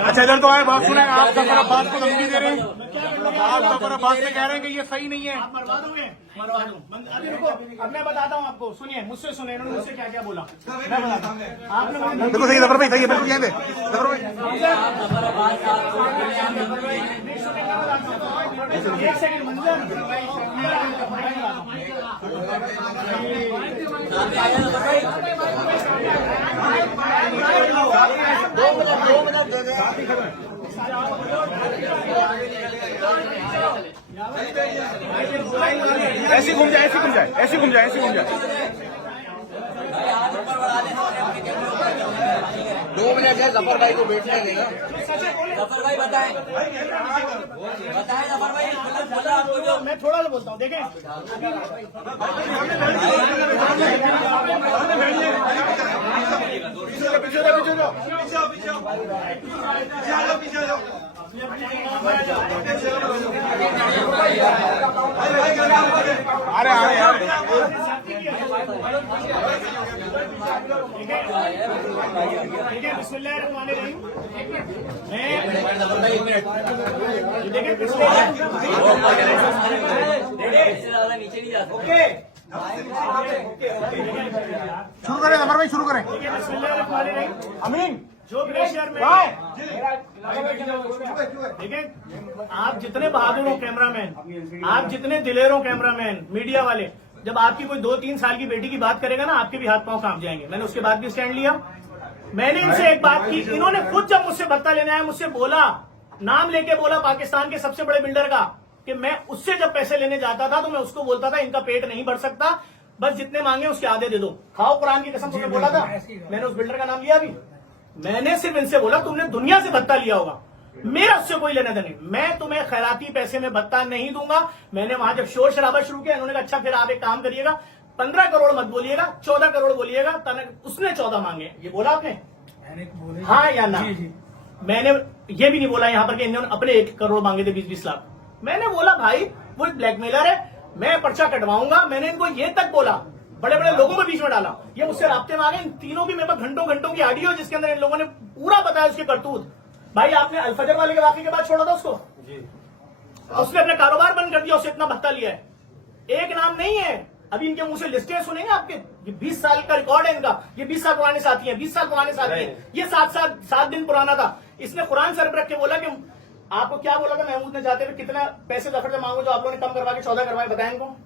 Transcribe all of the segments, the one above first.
अच्छा इधर तो आए, बात सुने। आप जफर अब्बास को धमकी दे रहे हैं, आप जफर अब्बास से कह रहे हैं कि ये सही नहीं है। आप मरवा दोगे, मरवा दो। अभी रुको, अब मैं बताता हूँ आपको। सुनिए, मुझसे सुने, इन्होंने मुझसे क्या क्या बोला मैं बताता हूँ। आपने बिल्कुल सही जफर भाई, सही है, बिल्कुल यहाँ पे जफर भाई। एक सेकंड मंजर, ऐसी घूम जाए, ऐसी घूम जाए, ऐसी घूम जाए, ऐसी घूम जाए। 2 मिनट है जफर भाई को बैठने देगा। जफर भाई बताएं जफर भाई, बोला आपको जो मैं थोड़ा सा बोलता हूँ, देखें। अरे अरे यार, ठीक है, बिस्मिल्लाहिर्रहमानिर्रहीम। देखिए, नीचे नहीं जाते। शुरू करें जफर भाई, शुरू करें। बिस्मिल्लाहिर्रहमानिर्रहीम। अमीन, जो ग्लेशियर में देखिए, आप जितने बहादुर हो कैमरामैन, आप जितने दिलेर हो कैमरामैन, मीडिया वाले, जब आपकी कोई 2-3 साल की बेटी की बात करेगा ना, आपके भी हाथ पांव कांप जाएंगे। मैंने उसके बाद भी स्टैंड लिया। मैंने इनसे एक बात की, इन्होंने खुद जब मुझसे भत्ता लेने आया, मुझसे बोला, नाम लेके बोला पाकिस्तान के सबसे बड़े बिल्डर का, कि मैं उससे जब पैसे लेने जाता था तो मैं उसको बोलता था इनका पेट नहीं भर सकता, बस जितने मांगे उसके आधे दे दो, खाओ कुरान की कसम। तुमने बोला था, मैंने उस बिल्डर का नाम लिया अभी। मैंने सिर्फ इनसे बोला तुमने दुनिया से भत्ता लिया होगा, मेरा उससे कोई लेना देना नहीं, मैं तुम्हें खैराती पैसे में भत्ता नहीं दूंगा। मैंने वहां जब शोर शराबा शुरू किया, इन्होंने कहा अच्छा फिर आप एक काम करिएगा, 15 करोड़ मत बोलिएगा, 14 करोड़ बोलिएगा। उसने 14 मांगे, ये बोला आपने हाँ या ना? मैंने ये भी नहीं बोला यहाँ पर कि इन्होंने अपने 1 करोड़ मांगे थे, 20-20 लाख। मैंने बोला भाई वो ब्लैकमेलर है, मैं पर्चा कटवाऊंगा। मैंने इनको ये तक बोला, बड़े बड़े लोगों को बीच में डाला, ये मुझसे राब्ते में आ गए। इन तीनों की मेरे पास घंटों घंटों की ऑडियो, जिसके अंदर इन लोगों ने पूरा बताया उसके करतूत। भाई आपने अल-फजर वाले के वाकये के बाद छोड़ा था उसको, उसने अपने कारोबार बंद कर दिया, उससे इतना भत्ता लिया है। एक नाम नहीं है, अभी इनके मुंह से लिस्टें सुनेंगे आपके। ये 20 साल का रिकॉर्ड है इनका, ये 20 साल पुराने साथी हैं, 20 साल पुराने साथी हैं। ये 7 दिन पुराना था। इसने कुरान सर पर रख के बोला कि आपको क्या बोला था महमूद ने जाते हुए, कितना पैसे जफर से मांगो, जो आप लोगों ने कम करवा के 14 करवाए, बताएं इनको।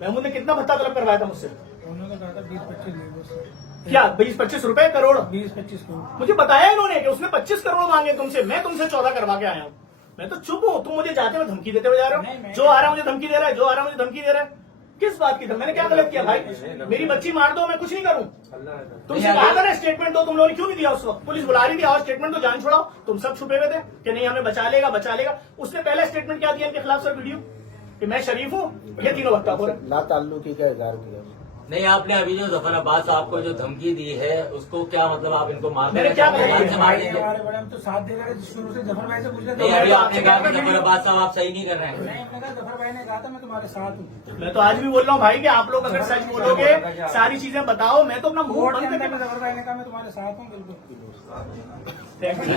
महमूद ने कितना भत्ता तलब करवाया था मुझसे? उन्होंने कहा था 20-25 क्या 20-25 रुपए करोड़? 20-25 करोड़। मुझे बताया इन्होंने कि उसने 25 करोड़ मांगे तुमसे, मैं तुमसे 14 करवा के आया हूँ। मैं तो चुप हूँ, तुम मुझे जाते हुए धमकी देते हुए जा रहे हो। जो आ रहा है मुझे धमकी दे रहा है, जो आ रहा है मुझे धमकी दे रहा है। किस बात की? मैंने क्या गलत किया भाई? मेरी बच्ची मार दो, मैं कुछ नहीं करूँ। तुमसे कहा था ना स्टेटमेंट दो, तुम लोगों ने क्यों नहीं दिया? उस वक्त पुलिस बुला रही थी, आओ स्टेटमेंट दो, जान छुड़ाओ। तुम सब छुपे हुए थे कि नहीं हमें बचा लेगा, बचा लेगा। उसने पहला स्टेटमेंट क्या दिया इनके खिलाफ सर, वीडियो कि मैं शरीफ हूँ, ये तीनों वक्त हो रहे। ला ताल्लुकी का इजहार किया। नहीं, आपने अभी जो जफर अब्बास साहब को जो धमकी दी है, उसको क्या मतलब आप इनको मार मैंने क्या हमारे बड़े हम तो साथ दे रहे थे शुरू से। जफर भाई से पूछ नहीं, अभी आपने कहा कि जफर अब्बास साहब आप सही नहीं कर रहे हैं। नहीं, हमने कहा जफर भाई ने कहा था मैं तुम्हारे साथ हूँ। मैं तो आज भी बोल रहा हूँ भाई कि आप लोग अगर सच बोलोगे, सारी चीजें बताओ, मैं तो अपना मुंह बंद करके जफर भाई ने कहा मैं तुम्हारे साथ हूँ बिल्कुल। Thank you.